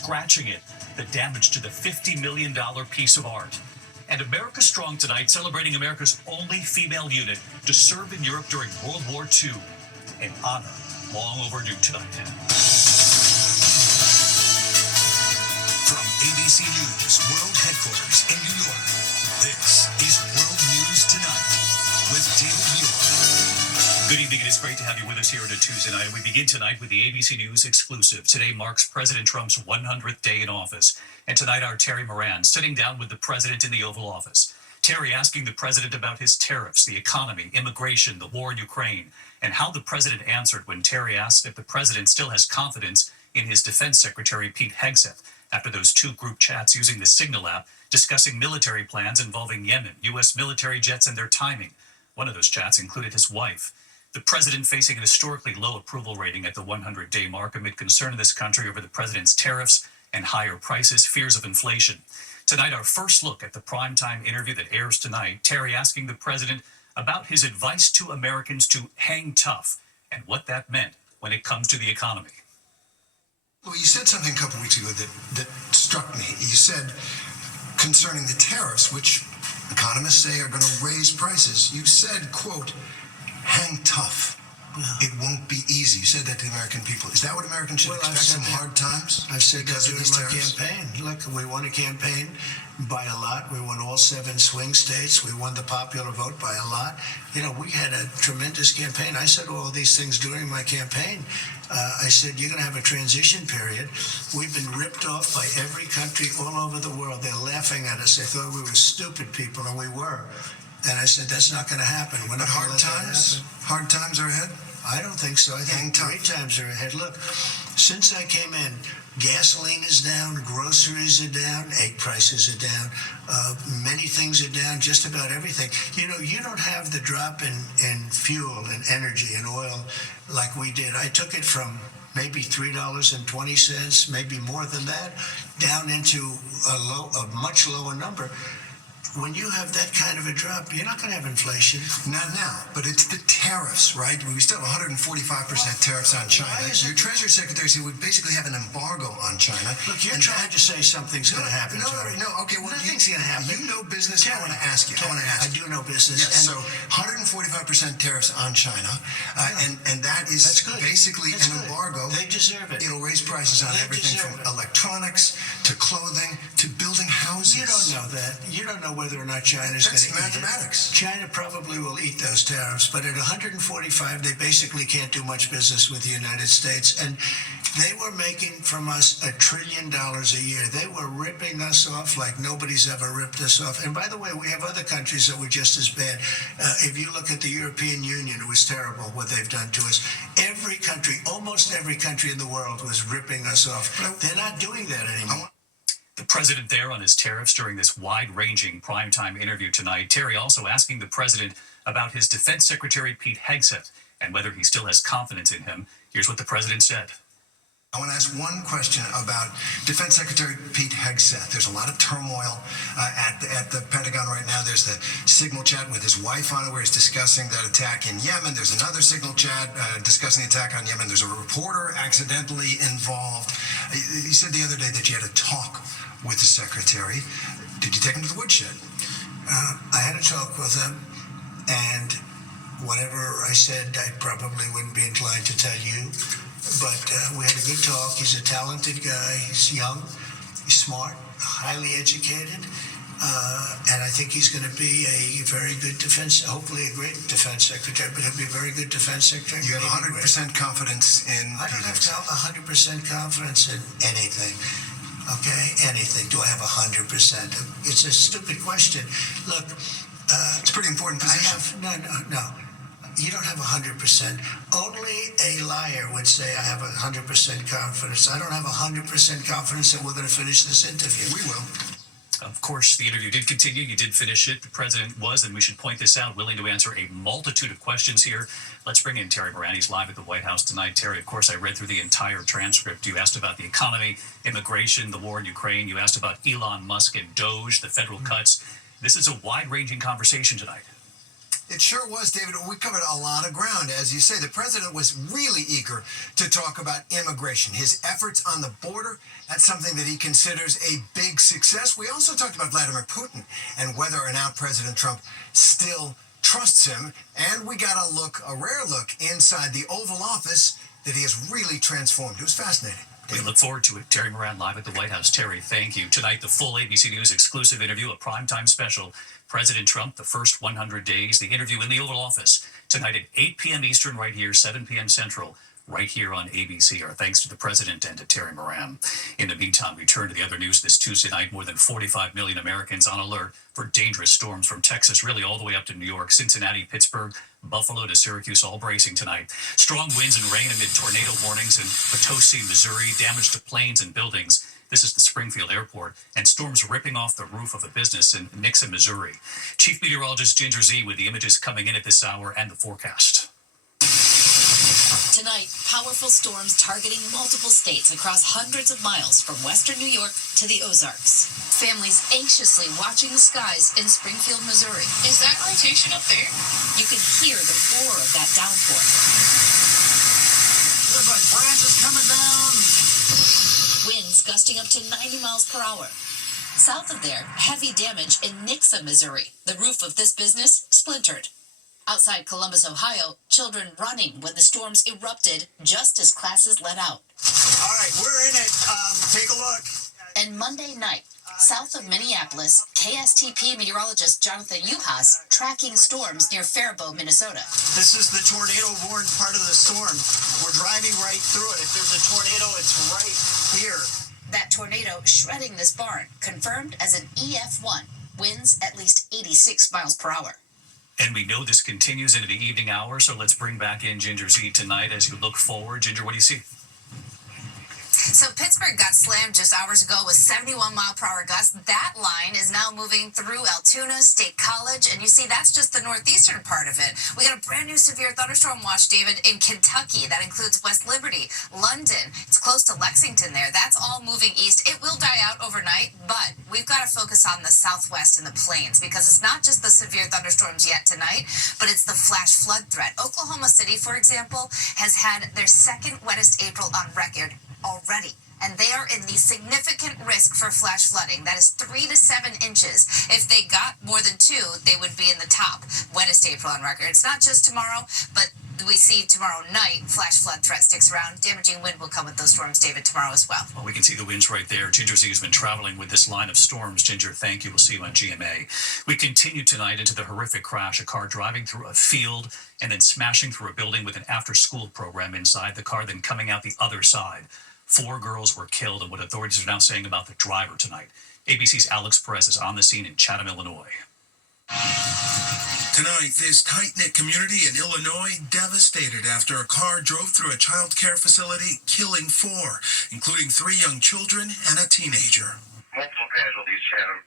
scratching it, the damage to the $50 million piece of art. And America Strong tonight, celebrating America's only female unit to serve in Europe during World War II. An honor long overdue tonight. From ABC News World Headquarters in New York, this is World News Tonight with David Muir. Good evening. It is great to have you with us here on a Tuesday night. We begin tonight with the ABC News exclusive. Today marks President Trump's 100th day in office. And tonight, our Terry Moran sitting down with the president in the Oval Office. Terry asking the president about his tariffs, the economy, immigration, the war in Ukraine, and how the president answered when Terry asked if the president still has confidence in his Defense Secretary Pete Hegseth after those two group chats using the Signal app discussing military plans involving Yemen, U.S. military jets, and their timing. One of those chats included his wife. The president facing an historically low approval rating at the 100-day mark amid concern in this country over the president's tariffs and higher prices, fears of inflation. Tonight, our first look at the primetime interview that airs tonight, Terry asking the president about his advice to Americans to hang tough and what that meant when it comes to the economy. Well, you said something a couple weeks ago that struck me. You said concerning the tariffs, which economists say are going to raise prices, you said, quote, hang tough. Yeah. It won't be easy. You said that to the American people. Is that what Americans should expect, some hard times? I've said that during my campaign. Look, we won a campaign by a lot. We won all 7 swing states. We won the popular vote by a lot. You know, we had a tremendous campaign. I said all these things during my campaign. I said, you're going to have a transition period. We've been ripped off by every country all over the world. They're laughing at us. They thought we were stupid people, and we were. And I said, that's not going to happen. We're not going to let that happen. Hard times are ahead? I don't think so. I think great times are ahead. Look, since I came in, gasoline is down, groceries are down, egg prices are down, many things are down, just about everything. You know, you don't have the drop in fuel and energy and oil like we did. I took it from maybe $3.20, maybe more than that, down into a much lower number. When you have that kind of a drop, you're not going to have inflation. Not now, but it's the tariffs, right? We still have 145% tariffs on China. Your Treasury Secretary said we basically have an embargo on China. Look, you're trying to say something's going to happen. Okay, well, nothing's going to happen. You know business. I want to ask you. I do know business. Yes, so 145% tariffs on China, and that is basically an embargo. They deserve it. It'll raise prices on everything from electronics to clothing to building houses. You don't know that. You don't know whether or not China's going to eat mathematics. China probably will eat those tariffs, but at 145, they basically can't do much business with the United States. And they were making from us $1 trillion a year. They were ripping us off like nobody's ever ripped us off. And by the way, we have other countries that were just as bad. If you look at the European Union, it was terrible what they've done to us. Every country, almost every country in the world was ripping us off. They're not doing that anymore. The president there on his tariffs during this wide-ranging primetime interview tonight. Terry also asking the president about his Defense Secretary Pete Hegseth and whether he still has confidence in him. Here's what the president said. I want to ask one question about Defense Secretary Pete Hegseth. There's a lot of turmoil at the Pentagon right now. There's the Signal chat with his wife on it where he's discussing that attack in Yemen. There's another Signal chat discussing the attack on Yemen. There's a reporter accidentally involved. He said the other day that you had a talk with the secretary. Did you take him to the woodshed? I had a talk with him, and whatever I said, I probably wouldn't be inclined to tell you. But we had a good talk. He's a talented guy. He's young. He's smart, highly educated. And I think he's going to be a very good hopefully a great defense secretary, but he'll be a very good defense secretary. You have 100% confidence in I don't have 100% confidence in anything. Okay, anything. Do I have 100%? It's a stupid question. Look, it's a pretty important position. No. You don't have 100%. Only a liar would say I have 100% confidence. I don't have 100% confidence that we're going to finish this interview. We will. Of course, the interview did continue. You did finish it. The president was, and we should point this out, willing to answer a multitude of questions here. Let's bring in Terry Moran. He's live at the White House tonight. Terry, of course, I read through the entire transcript. You asked about the economy, immigration, the war in Ukraine. You asked about Elon Musk and Doge, the federal cuts. This is a wide-ranging conversation tonight. It sure was, David. We covered a lot of ground. As you say, the president was really eager to talk about immigration, his efforts on the border. That's something that he considers a big success. We also talked about Vladimir Putin and whether or not President Trump still trusts him. And we got a rare look inside the Oval Office that he has really transformed. It was fascinating. We look forward to it. Terry Moran live at the White House. Terry, thank you. Tonight, the full ABC News exclusive interview, a primetime special. President Trump, the first 100 days, the interview in the Oval Office. Tonight at 8 p.m. Eastern, right here, 7 p.m. Central, right here on ABC. Our thanks to the president and to Terry Moran. In the meantime, we turn to the other news this Tuesday night. More than 45 million Americans on alert for dangerous storms from Texas, really all the way up to New York, Cincinnati, Pittsburgh, Buffalo to Syracuse, all bracing tonight. Strong winds and rain amid tornado warnings in Potosi, Missouri, damage to planes and buildings. This is the Springfield Airport, and storms ripping off the roof of a business in Nixa, Missouri. Chief Meteorologist Ginger Z with the images coming in at this hour and the forecast. Tonight, powerful storms targeting multiple states across hundreds of miles from western New York to the Ozarks. Families anxiously watching the skies in Springfield, Missouri. Is that rotation up there? You can hear the roar of that downpour. There's like branches coming down. Winds gusting up to 90 miles per hour. South of there, heavy damage in Nixa, Missouri. The roof of this business splintered. Outside Columbus, Ohio, children running when the storms erupted just as classes let out. All right, we're in it. Take a look. And Monday night, south of Minneapolis, KSTP meteorologist Jonathan Uhas tracking storms near Faribault, Minnesota. This is the tornado-warned part of the storm. We're driving right through it. If there's a tornado, it's right here. That tornado shredding this barn, confirmed as an EF1, winds at least 86 miles per hour. And we know this continues into the evening hours, so let's bring back in Ginger Z tonight as you look forward. Ginger, what do you see? So Pittsburgh got slammed just hours ago with 71-mile-per-hour gusts. That line is now moving through Altoona State College, and you see that's just the northeastern part of it. We got a brand new severe thunderstorm watch, David, in Kentucky. That includes West Liberty, London. It's close to Lexington there. That's all moving east. It will die out overnight, but we've got to focus on the southwest and the plains because it's not just the severe thunderstorms yet tonight, but it's the flash flood threat. Oklahoma City, for example, has had their second wettest April on record already, and they are in the significant risk for flash flooding. That is 3 to 7 inches. If they got more than 2, they would be in the top wettest April on record. It's not just tomorrow, but we see tomorrow night flash flood threat sticks around. Damaging wind will come with those storms, David, tomorrow as well. Well, we can see the winds right there. Ginger Z has been traveling with this line of storms. Ginger, thank you. We'll see you on GMA. We continue tonight into the horrific crash, a car driving through a field and then smashing through a building with an after-school program inside the car, then coming out the other side. 4 girls were killed, and what authorities are now saying about the driver tonight. ABC's Alex Perez is on the scene in Chatham, Illinois. Tonight, this tight-knit community in Illinois devastated after a car drove through a child care facility, killing 4, including 3 young children and a teenager. Multiple casualties, Chatham.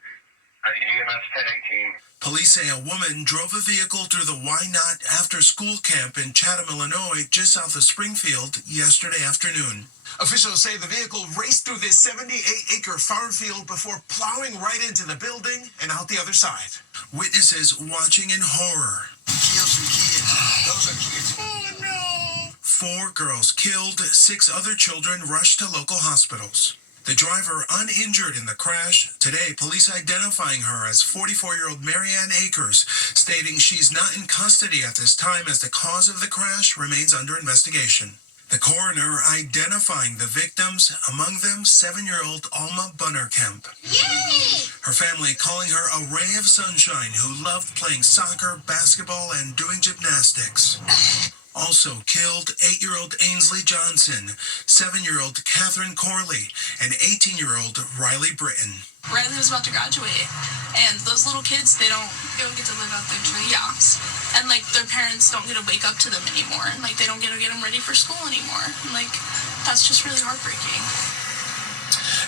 I need EMS 1018. Police say a woman drove a vehicle through the Why Not after-school camp in Chatham, Illinois, just south of Springfield, yesterday afternoon. Officials say the vehicle raced through this 78-acre farm field before plowing right into the building and out the other side. Witnesses watching in horror. Killed some kids. Those are kids. Oh, no. 4 girls killed, 6 other children rushed to local hospitals. The driver uninjured in the crash. Today, police identifying her as 44-year-old Marianne Akers, stating she's not in custody at this time as the cause of the crash remains under investigation. The coroner identifying the victims, among them 7-year-old Alma Bunnerkamp. Yay! Her family calling her a ray of sunshine who loved playing soccer, basketball, and doing gymnastics. Also killed 8-year-old Ainsley Johnson, 7-year-old Catherine Corley, and 18-year-old Riley Britton. Riley was about to graduate, and those little kids, they don't get to live out their dreams. Yeah. And, like, their parents don't get to wake up to them anymore, and, like, they don't get to get them ready for school anymore. And, like, that's just really heartbreaking.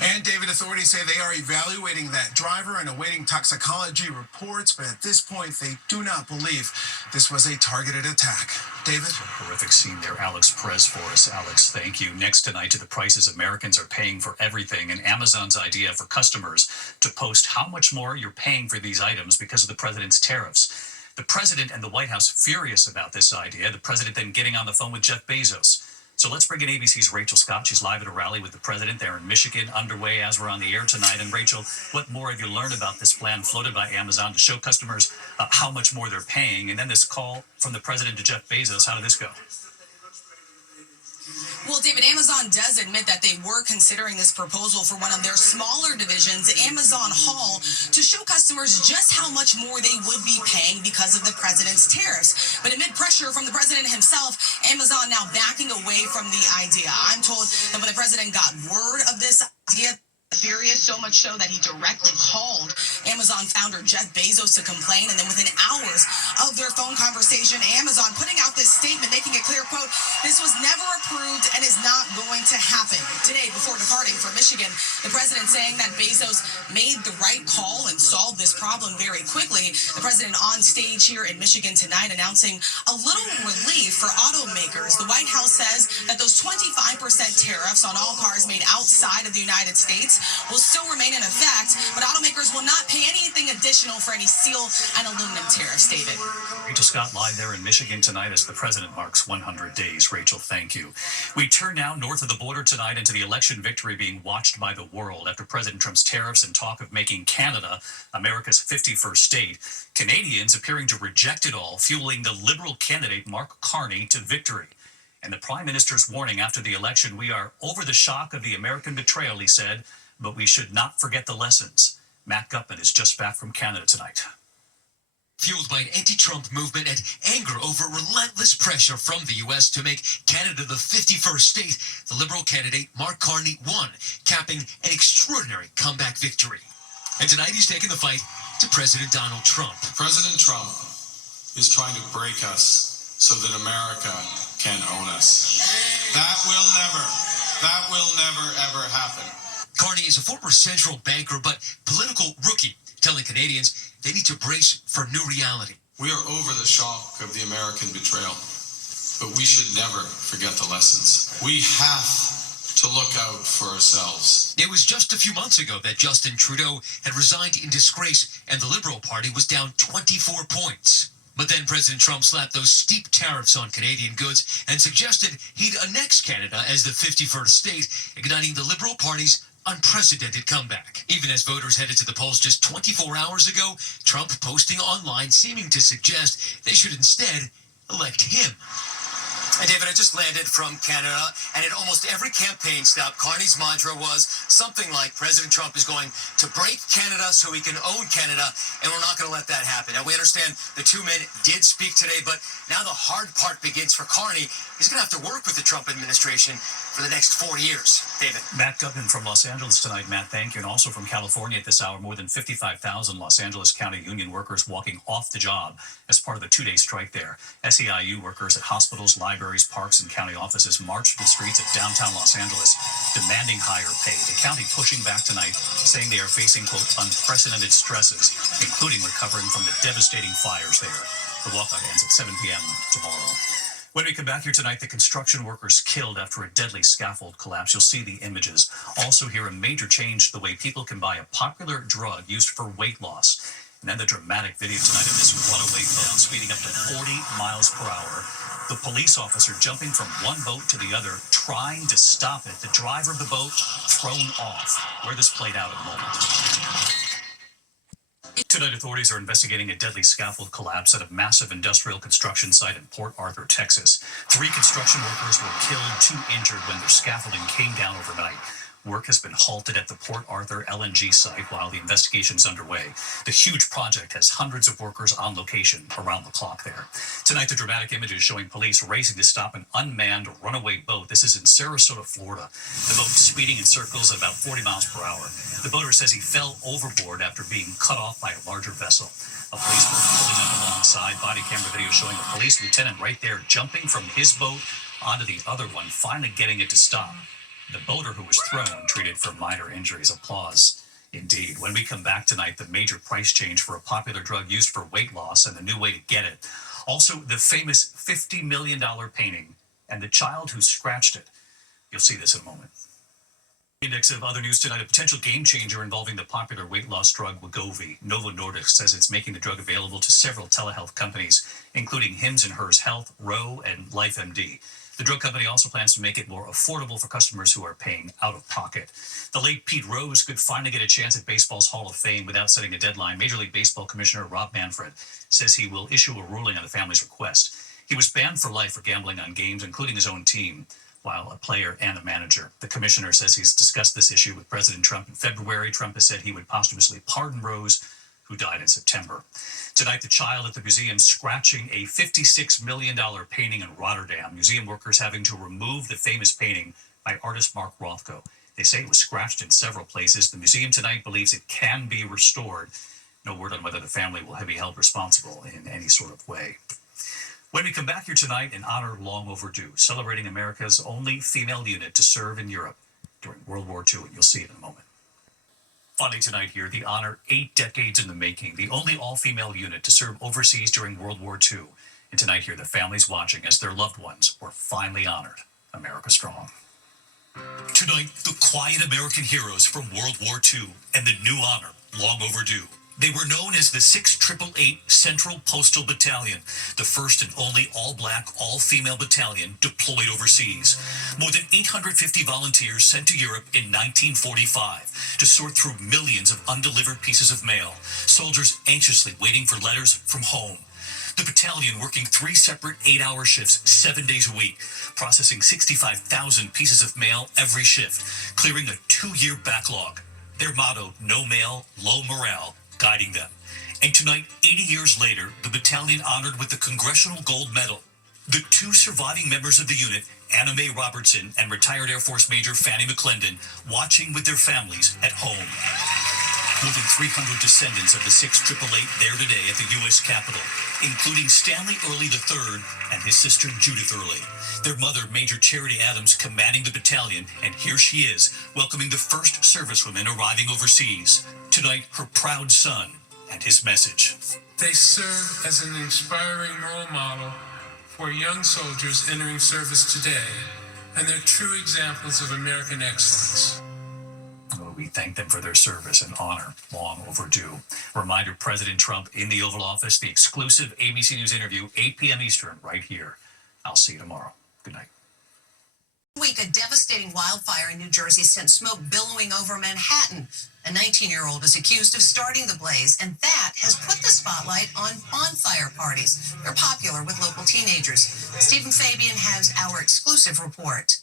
And, David, authorities say they are evaluating that driver and awaiting toxicology reports, but at this point, they do not believe this was a targeted attack. David? Horrific scene there. Alex Perez for us. Alex, thank you. Next tonight to the prices Americans are paying for everything and Amazon's idea for customers to post how much more you're paying for these items because of the president's tariffs. The president and the White House furious about this idea. The president then getting on the phone with Jeff Bezos. So let's bring in ABC's Rachel Scott. She's live at a rally with the president there in Michigan, underway as we're on the air tonight. And Rachel, what more have you learned about this plan floated by Amazon to show customers how much more they're paying? And then this call from the president to Jeff Bezos. How did this go? Well, David, Amazon does admit that they were considering this proposal for one of their smaller divisions, Amazon Hall, to show customers just how much more they would be paying because of the president's tariffs. But amid pressure from the president himself, Amazon now backing away from the idea. I'm told that when the president got word of this idea, furious, so much so that he directly called Amazon founder Jeff Bezos to complain, and then within hours of their phone conversation, Amazon putting out this statement, making it clear, quote, "This was never approved and is not going to happen." Today, before departing for Michigan, the president saying that Bezos made the right call and solved this problem very quickly. The president on stage here in Michigan tonight announcing a little relief for automakers. The White House says that those 25% tariffs on all cars made outside of the United States will still remain in effect, but automakers will not pay anything additional for any steel and aluminum tariffs, David. Rachel Scott live there in Michigan tonight as the president marks 100 days. Rachel, thank you. We turn now north of the border tonight into the election victory being watched by the world after President Trump's tariffs and talk of making Canada America's 51st state. Canadians appearing to reject it all, fueling the Liberal candidate Mark Carney to victory. And the Prime Minister's warning after the election, "We are over the shock of the American betrayal," he said, "but we should not forget the lessons." Matt Gutman is just back from Canada tonight. Fueled by an anti-Trump movement and anger over relentless pressure from the U.S. to make Canada the 51st state, the Liberal candidate Mark Carney won, capping an extraordinary comeback victory. And tonight he's taking the fight to President Donald Trump. President Trump is trying to break us so that America can own us. That will never, ever happen. Carney is a former central banker but political rookie, telling Canadians they need to brace for new reality. We are over the shock of the American betrayal, but we should never forget the lessons. We have to look out for ourselves. It was just a few months ago that Justin Trudeau had resigned in disgrace and the Liberal Party was down 24 points. But then President Trump slapped those steep tariffs on Canadian goods and suggested he'd annex Canada as the 51st state, igniting the Liberal Party's unprecedented comeback. Even as voters headed to the polls just 24 hours ago, Trump posting online seeming to suggest they should instead elect him. And David, I just landed from Canada, and at almost every campaign stop, Carney's mantra was something like President Trump is going to break Canada so he can own Canada, and we're not going to let that happen. Now, we understand the two men did speak today, but now the hard part begins for Carney. He's going to have to work with the Trump administration for the next 4 years. David. Matt Gutman from Los Angeles tonight. Matt, thank you. And also from California at this hour, more than 55,000 Los Angeles County union workers walking off the job as part of the two-day strike there. SEIU workers at hospitals, libraries, parks, and county offices marched the streets of downtown Los Angeles demanding higher pay. The county pushing back tonight, saying they are facing, quote, unprecedented stresses, including recovering from the devastating fires there. The walkout ends at 7 p.m. tomorrow. When we come back here tonight, the construction workers killed after a deadly scaffold collapse. You'll see the images. Also hear a major change to the way people can buy a popular drug used for weight loss. And then the dramatic video tonight of this runaway boat speeding up to 40 miles per hour. The police officer jumping from one boat to the other, trying to stop it. The driver of the boat thrown off. Where this played out in a moment. Tonight, authorities are investigating a deadly scaffold collapse at a massive industrial construction site in Port Arthur, Texas. 3 construction workers were killed, 2 injured when their scaffolding came down overnight. Work has been halted at the Port Arthur LNG site while the investigation is underway. The huge project has hundreds of workers on location around the clock there. Tonight, the dramatic images showing police racing to stop an unmanned runaway boat. This is in Sarasota, Florida. The boat speeding in circles at about 40 miles per hour. The boater says he fell overboard after being cut off by a larger vessel. A police boat pulling up alongside. Body camera video showing a police lieutenant right there jumping from his boat onto the other one, finally getting it to stop. The boater who was thrown treated for minor injuries. Applause indeed. When we come back tonight, the major price change for a popular drug used for weight loss and the new way to get it. Also, the famous $50 million painting and the child who scratched it. You'll see this in a moment. Index of other news tonight, a potential game changer involving the popular weight loss drug Wegovy. Novo Nordisk says it's making the drug available to several telehealth companies, including Hims & Hers Health, Ro, and LifeMD. The drug company also plans to make it more affordable for customers who are paying out of pocket. The late Pete Rose could finally get a chance at baseball's Hall of Fame without setting a deadline. Major League Baseball Commissioner Rob Manfred says he will issue a ruling on the family's request. He was banned for life for gambling on games, including his own team, while a player and a manager. The commissioner says he's discussed this issue with President Trump in February. Trump has said he would posthumously pardon Rose, who died in September. Tonight, the child at the museum scratching a $56 million painting in Rotterdam. Museum workers having to remove the famous painting by artist Mark Rothko. They say it was scratched in several places. The museum tonight believes it can be restored. No word on whether the family will be held responsible in any sort of way. When we come back here tonight, an honor long overdue, celebrating America's only female unit to serve in Europe during World War II, and you'll see it in a moment. Finally tonight here, the honor 8 decades in the making, the only all-female unit to serve overseas during World War II. And tonight here, the families watching as their loved ones were finally honored. America strong. Tonight, the quiet American heroes from World War II and the new honor long overdue. They were known as the 6888 Central Postal Battalion, the first and only all-black, all-female battalion deployed overseas. More than 850 volunteers sent to Europe in 1945 to sort through millions of undelivered pieces of mail, soldiers anxiously waiting for letters from home. The battalion working 3 separate 8-hour shifts 7 days a week, processing 65,000 pieces of mail every shift, clearing a 2-year backlog. Their motto, no mail, low morale, guiding them. And tonight, 80 years later, the battalion honored with the Congressional Gold Medal. The 2 surviving members of the unit, Anna Mae Robertson and retired Air Force Major Fannie McClendon, watching with their families at home. More than 300 descendants of the 6888 there today at the U.S. Capitol, including Stanley Early III and his sister Judith Early. Their mother, Major Charity Adams, commanding the battalion, and here she is, welcoming the first servicewomen arriving overseas. Tonight, her proud son and his message. They serve as an inspiring role model for young soldiers entering service today, and they're true examples of American excellence. We thank them for their service and honor, long overdue. Reminder, President Trump in the Oval Office, the exclusive ABC News interview, 8 p.m. Eastern, right here. I'll see you tomorrow. Good night. Week, a devastating wildfire in New Jersey sent smoke billowing over Manhattan. A 19-year-old is accused of starting the blaze, and that has put the spotlight on bonfire parties. They're popular with local teenagers. Stephen Fabian has our exclusive report.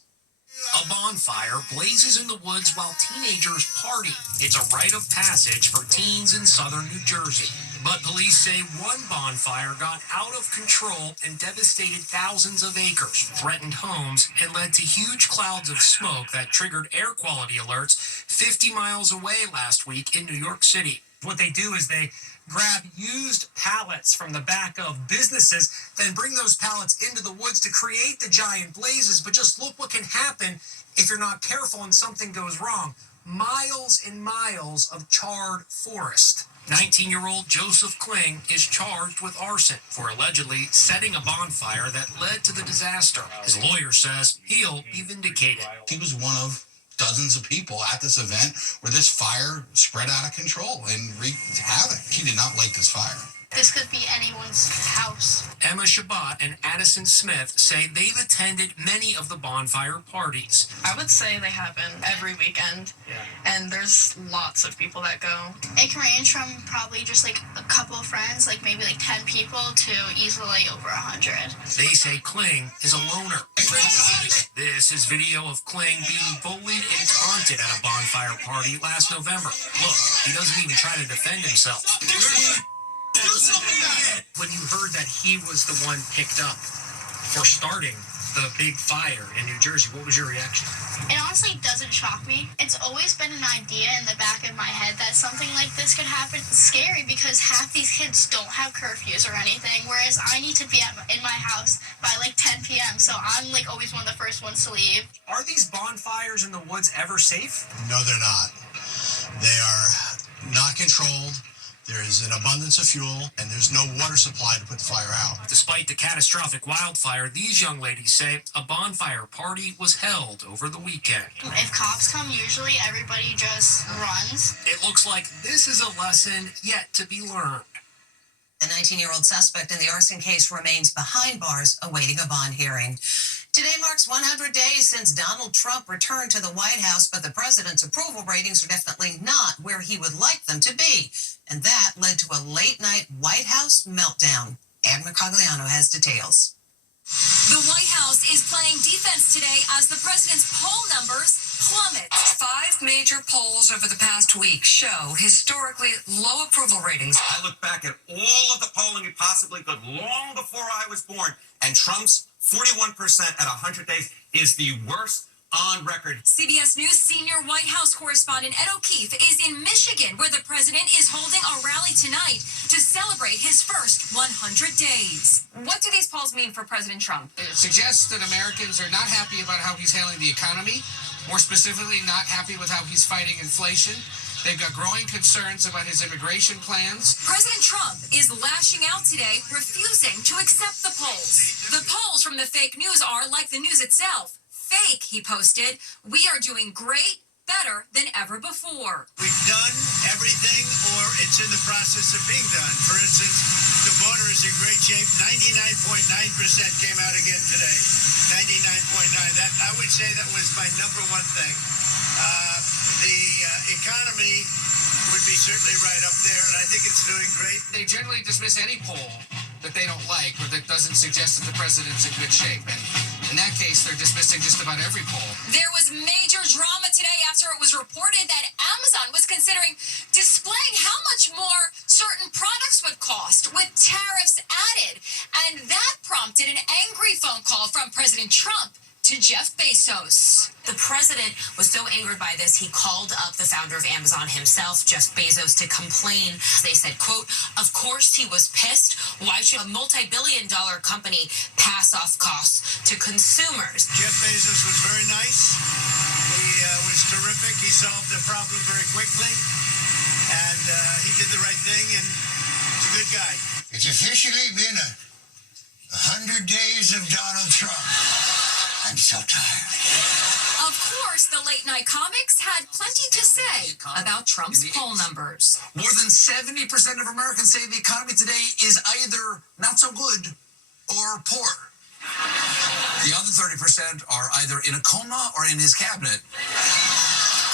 A bonfire blazes in the woods while teenagers party. It's a rite of passage for teens in southern New Jersey. But police say one bonfire got out of control and devastated thousands of acres, threatened homes, and led to huge clouds of smoke that triggered air quality alerts 50 miles away last week in New York City. What they do is they grab used pallets from the back of businesses, then bring those pallets into the woods to create the giant blazes. But just look what can happen if you're not careful and something goes wrong. Miles and miles of charred forest. 19-year-old Joseph Kling is charged with arson for allegedly setting a bonfire that led to the disaster. His lawyer says he'll be vindicated. He was one of dozens of people at this event where this fire spread out of control and wreaked havoc. He did not like this fire. This could be anyone's house. Emma Shabbat and Addison Smith say they've attended many of the bonfire parties. I would say they happen every weekend, and there's lots of people that go. It can range from probably just like a couple of friends, like maybe like 10 people, to easily over 100. They say Kling is a loner. This is video of Kling being bullied and taunted at a bonfire party last November. Look, he doesn't even try to defend himself. When you heard that he was the one picked up for starting the big fire in New Jersey, what was your reaction? It honestly doesn't shock me. It's always been an idea in the back of my head that something like this could happen. It's scary because half these kids don't have curfews or anything, whereas I need to be in my house by like 10 p.m. So I'm like always one of the first ones to leave. Are these bonfires in the woods ever safe? No, they're not. They are not controlled. There is an abundance of fuel, and there's no water supply to put the fire out. Despite the catastrophic wildfire, these young ladies say a bonfire party was held over the weekend. If cops come, usually everybody just runs. It looks like this is a lesson yet to be learned. The 19-year-old suspect in the arson case remains behind bars awaiting a bond hearing. Today marks 100 days since Donald Trump returned to the White House, but the president's approval ratings are definitely not where he would like them to be. And that led to a late-night White House meltdown. Ed Mercogliano has details. The White House is playing defense today as the president's poll numbers plummet. 5 major polls over the past week show historically low approval ratings. I look back at all of the polling we possibly could long before I was born, and Trump's 41% at 100 days is the worst on record. CBS News senior White House correspondent Ed O'Keefe is in Michigan, where the president is holding a rally tonight to celebrate his first 100 days. What do these polls mean for President Trump? It suggests that Americans are not happy about how he's handling the economy, more specifically, not happy with how he's fighting inflation. They've got growing concerns about his immigration plans. President Trump is lashing out today, refusing to accept the polls. The polls from the fake news are like the news itself. Fake, he posted. We are doing great, better than ever before. We've done everything, or it's in the process of being done. For instance, the border is in great shape. 99.9% came out again today. 99.9. That, I would say, that was my number one thing. The economy would be certainly right up there, and I think it's doing great. They generally dismiss any poll that they don't like or that doesn't suggest that the president's in good shape. And in that case, they're dismissing just about every poll. There was major drama today after it was reported that Amazon was considering displaying how much more certain products would cost with tariffs added. And that prompted an angry phone call from President Trump to Jeff Bezos. The president was so angered by this, he called up the founder of Amazon himself, Jeff Bezos, to complain. They said, quote, "Of course he was pissed. Why should a multi-billion-dollar company pass off costs to consumers?" Jeff Bezos was very nice. He was terrific. He solved the problem very quickly, and he did the right thing, and he's a good guy. It's officially been 100 days of Donald Trump. I'm so tired. Of course, the late night comics had plenty to say about Trump's poll numbers. More than 70% of Americans say the economy today is either not so good or poor. The other 30% are either in a coma or in his cabinet.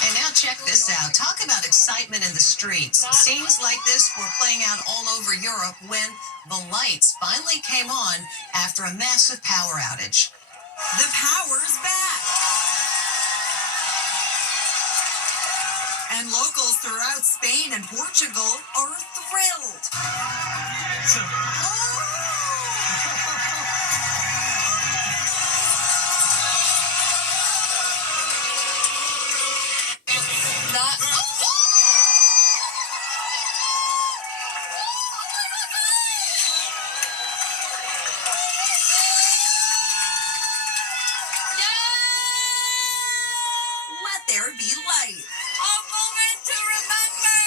And now check this out. Talk about excitement in the streets. Scenes like this were playing out all over Europe when the lights finally came on after a massive power outage. The power's back. And locals throughout Spain and Portugal are thrilled. Let there be light. A moment to remember.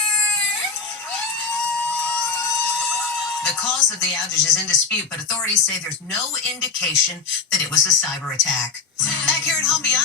The cause of the outage is in dispute, but authorities say there's no indication that it was a cyber attack. Back here at home, Beyonce